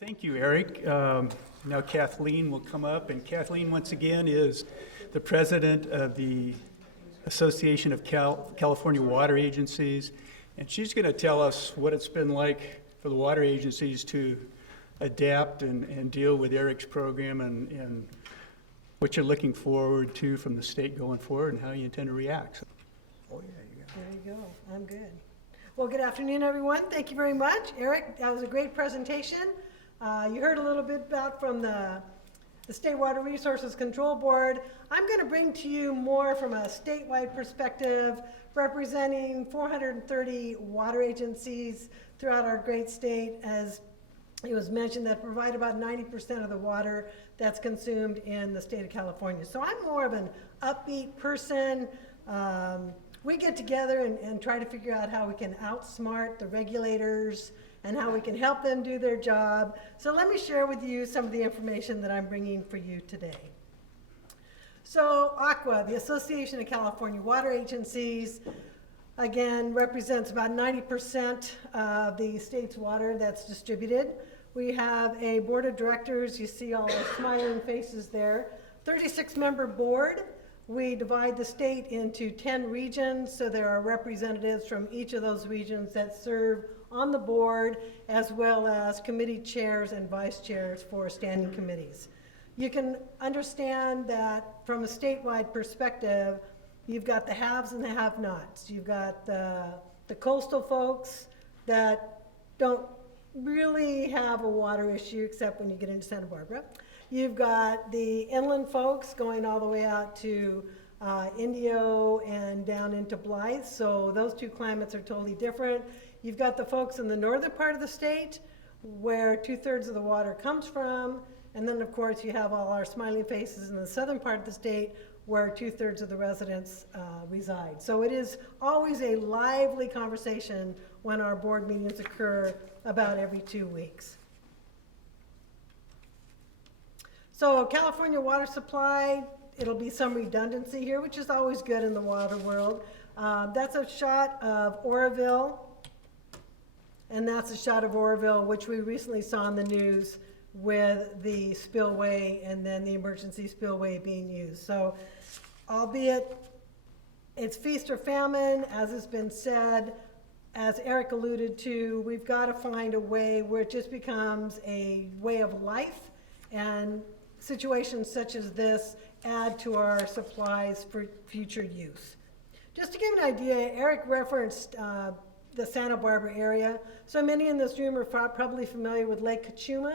Thank you, Eric. Now Kathleen will come up, and Kathleen, once again, is the president of the Association of California Water Agencies, and she's going to tell us what it's been like for the water agencies to adapt and deal with Eric's program and what you're looking forward to from the state going forward and how you intend to react. There you go. I'm good. Well, good afternoon, everyone. Thank you very much. Eric, that was a great presentation. You heard a little bit about from the State Water Resources Control Board. I'm going to bring to you more from a statewide perspective, representing 430 water agencies throughout our great state, as it was mentioned, that provide about 90% of the water that's consumed in the state of California. So I'm more of an upbeat person. We get together and try to figure out how we can outsmart the regulators and how we can help them do their job. So let me share with you some of the information that I'm bringing for you today. So ACWA, the Association of California Water Agencies, again, represents about 90% of the state's water that's distributed. We have a board of directors. You see all the smiling faces there. 36-member board. We divide the state into 10 regions, so there are representatives from each of those regions that serve on the board, as well as committee chairs and vice chairs for standing committees. You can understand that from a statewide perspective, you've got the haves and the have-nots. You've got the coastal folks that don't really have a water issue except when you get into Santa Barbara. You've got the inland folks going all the way out to Indio and down into Blythe, so those two climates are totally different. You've got the folks in the northern part of the state where 2/3 of the water comes from, and then of course you have all our smiling faces in the southern part of the state where 2/3 of the residents reside. So it is always a lively conversation when our board meetings occur about every 2 weeks. So California water supply, it'll be some redundancy here, which is always good in the water world. That's a shot of Oroville, and that's a shot of Oroville, which we recently saw in the news with the spillway and then the emergency spillway being used. So albeit it's feast or famine, as has been said, as Eric alluded to, we've got to find a way where it just becomes a way of life, and situations such as this add to our supplies for future use. Just to give an idea, Eric referenced the Santa Barbara area. So many in this room are probably familiar with Lake Cachuma.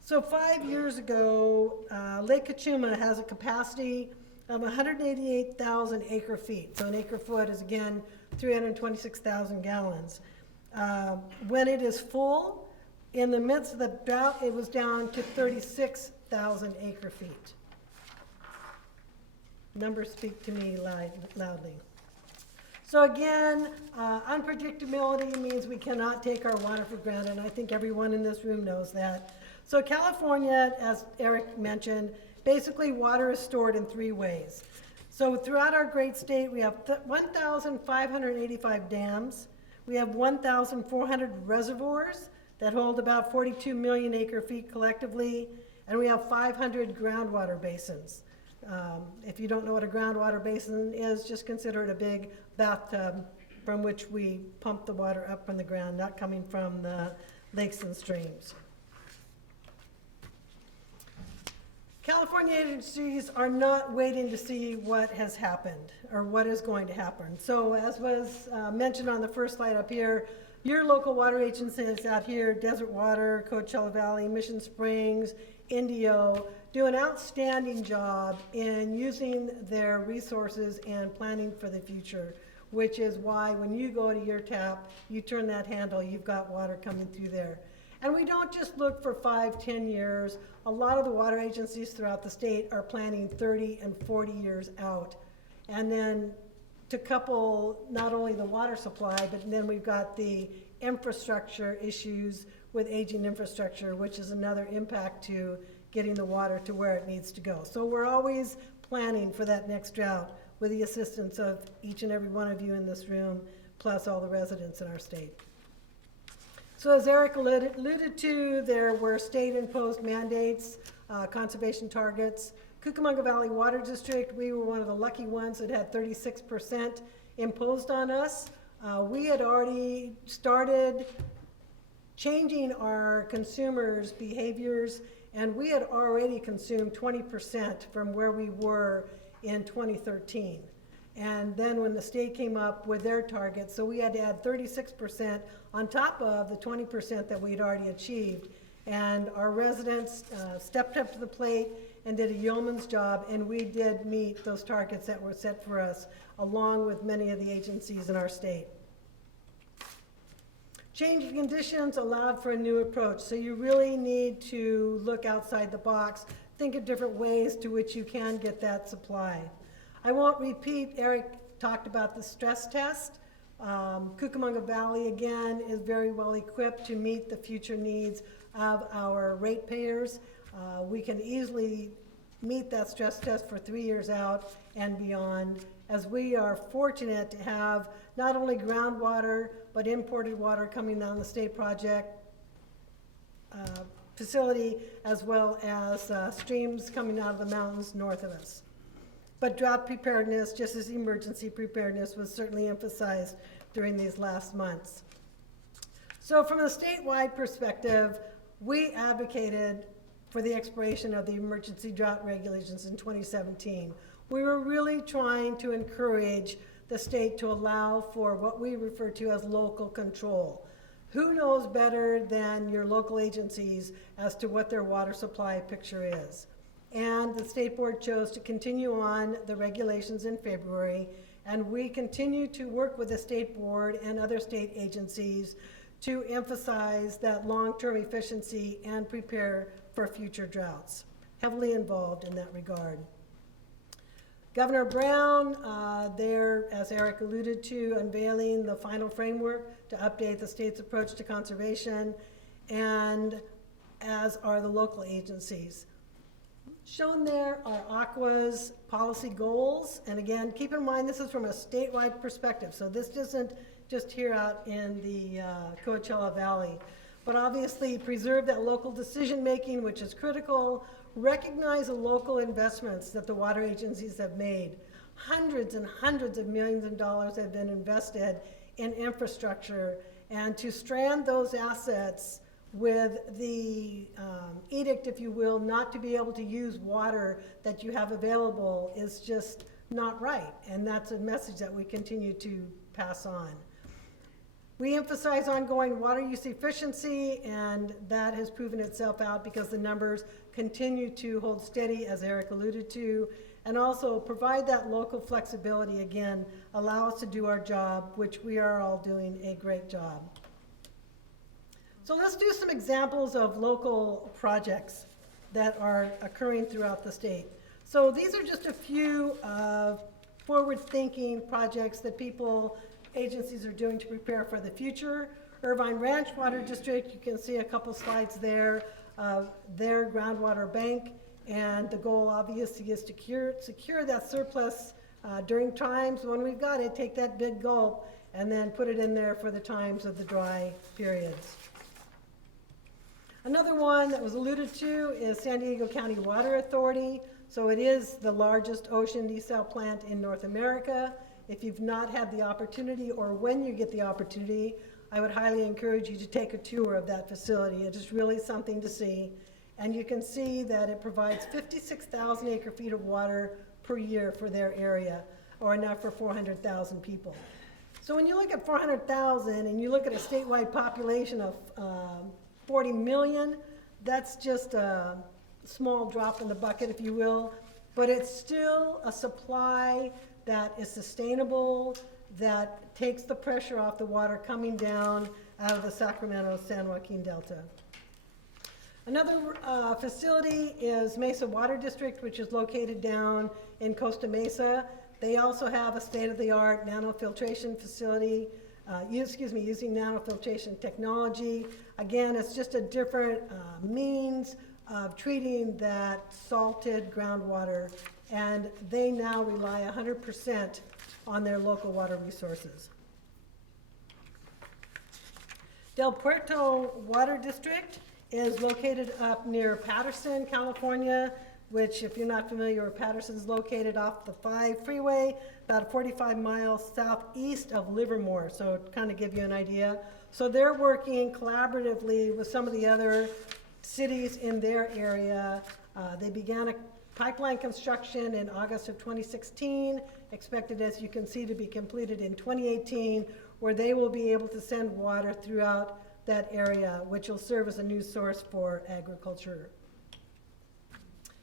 So 5 years ago, Lake Cachuma has a capacity of 188,000 acre feet. So an acre foot is, again, 326,000 gallons. When it is full, in the midst of the drought, it was down to 36,000 acre feet. Numbers speak to me loudly. So again, unpredictability means we cannot take our water for granted, and I think everyone in this room knows that. So California, as Eric mentioned, basically water is stored in 3 ways. So throughout our great state, we have 1,585 dams. We have 1,400 reservoirs that hold about 42 million acre feet collectively, and we have 500 groundwater basins. If you don't know what a groundwater basin is, just consider it a big bathtub from which we pump the water up from the ground, not coming from the lakes and streams. California agencies are not waiting to see what has happened or what is going to happen. So as was mentioned on the first slide up here, your local water agencies out here, Desert Water, Coachella Valley, Mission Springs, Indio, do an outstanding job in using their resources and planning for the future, which is why when you go to your tap, you turn that handle, you've got water coming through there. And we don't just look for 5-10 years. A lot of the water agencies throughout the state are planning 30 and 40 years out. And then to couple not only the water supply, but then we've got the infrastructure issues with aging infrastructure, which is another impact to getting the water to where it needs to go. So we're always planning for that next drought with the assistance of each and every one of you in this room, plus all the residents in our state. So as Eric alluded to, there were state-imposed mandates, conservation targets. Cucamonga Valley Water District, we were one of the lucky ones that had 36% imposed on us. We had already started changing our consumers' behaviors, and we had already consumed 20% from where we were in 2013. And then when the state came up with their target, so we had to add 36% on top of the 20% that we'd already achieved. And our residents stepped up to the plate and did a yeoman's job, and we did meet those targets that were set for us, along with many of the agencies in our state. Changing conditions allowed for a new approach, so you really need to look outside the box, think of different ways to which you can get that supply. I won't repeat, Eric talked about the stress test. Cucamonga Valley, again, is very well equipped to meet the future needs of our ratepayers. We can easily meet that stress test for 3 years out and beyond, as we are fortunate to have not only groundwater, but imported water coming down the state project facility, as well as streams coming out of the mountains north of us. But drought preparedness, just as emergency preparedness, was certainly emphasized during these last months. So from a statewide perspective, we advocated for the expiration of the emergency drought regulations in 2017. We were really trying to encourage the state to allow for what we refer to as local control. Who knows better than your local agencies as to what their water supply picture is? And the state board chose to continue on the regulations in February, and we continue to work with the state board and other state agencies to emphasize that long-term efficiency and prepare for future droughts. Heavily involved in that regard. Governor Brown, there, as Eric alluded to, unveiling the final framework to update the state's approach to conservation, and as are the local agencies. Shown there are ACWA's policy goals, and again, keep in mind this is from a statewide perspective, so this isn't just here out in the Coachella Valley. But obviously preserve that local decision making, which is critical. Recognize the local investments that the water agencies have made. Hundreds and hundreds of millions of dollars have been invested in infrastructure, and to strand those assets with the edict, if you will, not to be able to use water that you have available is just not right, and that's a message that we continue to pass on. We emphasize ongoing water use efficiency, and that has proven itself out because the numbers continue to hold steady, as Eric alluded to, and also provide that local flexibility, again, allow us to do our job, which we are all doing a great job. So let's do some examples of local projects that are occurring throughout the state. So these are just a few forward-thinking projects that agencies are doing to prepare for the future. Irvine Ranch Water District, you can see a couple slides there of their groundwater bank, and the goal obviously is to secure that surplus during times when we've got it, take that big gulp, and then put it in there for the times of the dry periods. Another one that was alluded to is San Diego County Water Authority. So it is the largest ocean desal plant in North America. If you've not had the opportunity, or when you get the opportunity, I would highly encourage you to take a tour of that facility. It is really something to see. And you can see that it provides 56,000 acre feet of water per year for their area, or enough for 400,000 people. So when you look at 400,000 and you look at a statewide population of 40 million, that's just a small drop in the bucket, if you will, but it's still a supply that is sustainable, that takes the pressure off the water coming down out of the Sacramento-San Joaquin Delta. Another facility is Mesa Water District, which is located down in Costa Mesa. They also have a state-of-the-art nanofiltration facility, using nanofiltration technology. Again, it's just a different means of treating that salted groundwater, and they now rely 100% on their local water resources. Del Puerto Water District is located up near Patterson, California, which, if you're not familiar with Patterson, is located off the 5 freeway, about 45 miles southeast of Livermore, so to kind of give you an idea. So they're working collaboratively with some of the other cities in their area. They began a pipeline construction in August of 2016, expected, as you can see, to be completed in 2018, where they will be able to send water throughout that area, which will serve as a new source for agriculture.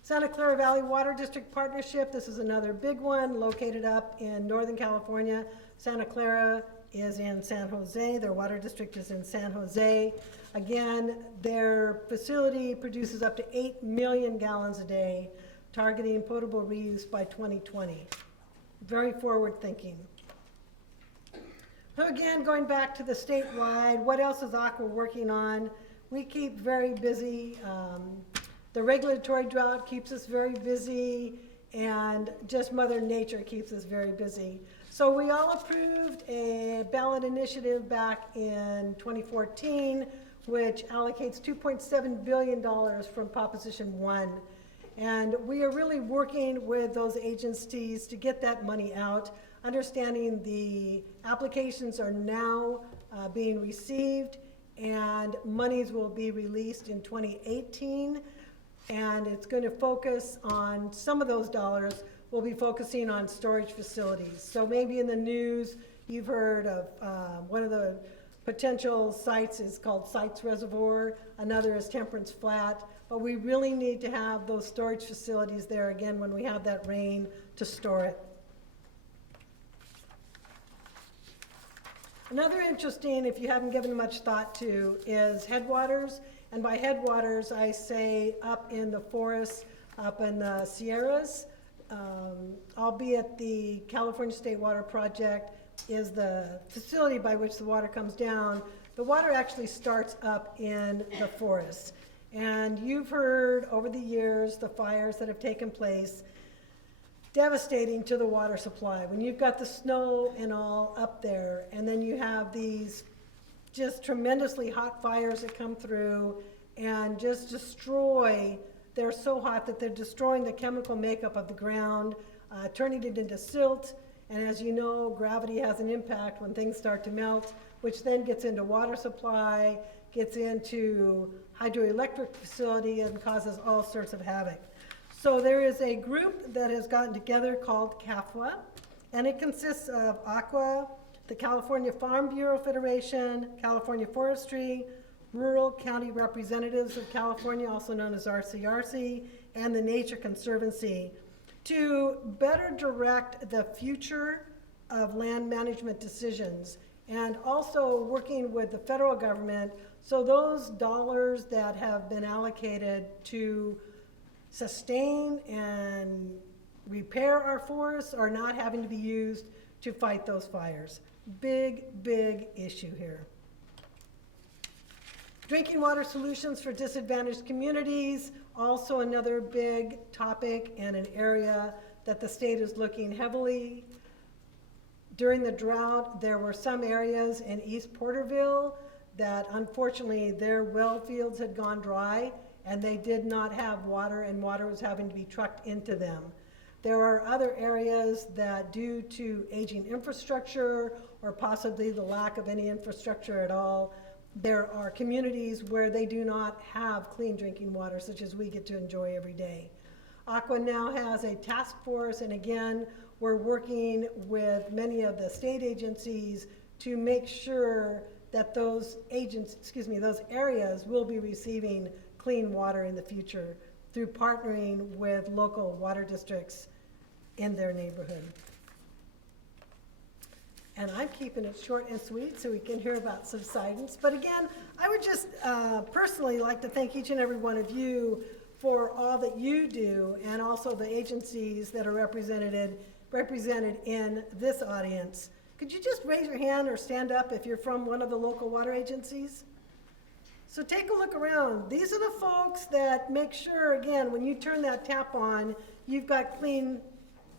Santa Clara Valley Water District Partnership, this is another big one located up in Northern California. Santa Clara is in San Jose, their water district is in San Jose. Again, their facility produces up to 8 million gallons a day, targeting potable reuse by 2020. Very forward thinking. So again, going back to the statewide, what else is ACWA working on? We keep very busy. The regulatory drought keeps us very busy, and just Mother Nature keeps us very busy. So we all approved a ballot initiative back in 2014, which allocates $2.7 billion from Proposition 1. And we are really working with those agencies to get that money out, understanding the applications are now being received, and monies will be released in 2018. And it's going to focus on, some of those dollars will be focusing on storage facilities. So maybe in the news, you've heard of one of the potential sites is called Sites Reservoir, another is Temperance Flat, but we really need to have those storage facilities there again when we have that rain to store it. Another interesting, if you haven't given much thought to, is headwaters. And by headwaters, I say up in the forests, up in the Sierras, albeit the California State Water Project is the facility by which the water comes down. The water actually starts up in the forests. And you've heard over the years the fires that have taken place, devastating to the water supply. When you've got the snow and all up there, and then you have these just tremendously hot fires that come through and just destroy. They're so hot that they're destroying the chemical makeup of the ground, turning it into silt. And as you know, gravity has an impact when things start to melt, which then gets into water supply, gets into hydroelectric facility, and causes all sorts of havoc. So there is a group that has gotten together called CAFWA, and it consists of ACWA, the California Farm Bureau Federation, California Forestry, Rural County Representatives of California, also known as RCRC, and the Nature Conservancy, to better direct the future of land management decisions, and also working with the federal government so those dollars that have been allocated to sustain and repair our forests are not having to be used to fight those fires. Big, big issue here. Drinking water solutions for disadvantaged communities, also another big topic and an area that the state is looking heavily. During the drought, there were some areas in East Porterville that unfortunately their well fields had gone dry and they did not have water, and water was having to be trucked into them. There are other areas that, due to aging infrastructure or possibly the lack of any infrastructure at all, there are communities where they do not have clean drinking water, such as we get to enjoy every day. ACWA now has a task force, and again, we're working with many of the state agencies to make sure that those areas will be receiving clean water in the future through partnering with local water districts in their neighborhood. And I'm keeping it short and sweet so we can hear about subsidence. But again, I would just personally like to thank each and every one of you for all that you do, and also the agencies that are represented in this audience. Could you just raise your hand or stand up if you're from one of the local water agencies? So take a look around. These are the folks that make sure, again, when you turn that tap on, you've got clean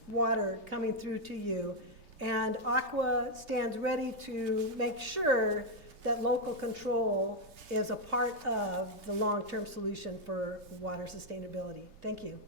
water coming through to you. And ACWA stands ready to make sure that local control is a part of the long-term solution for water sustainability. Thank you.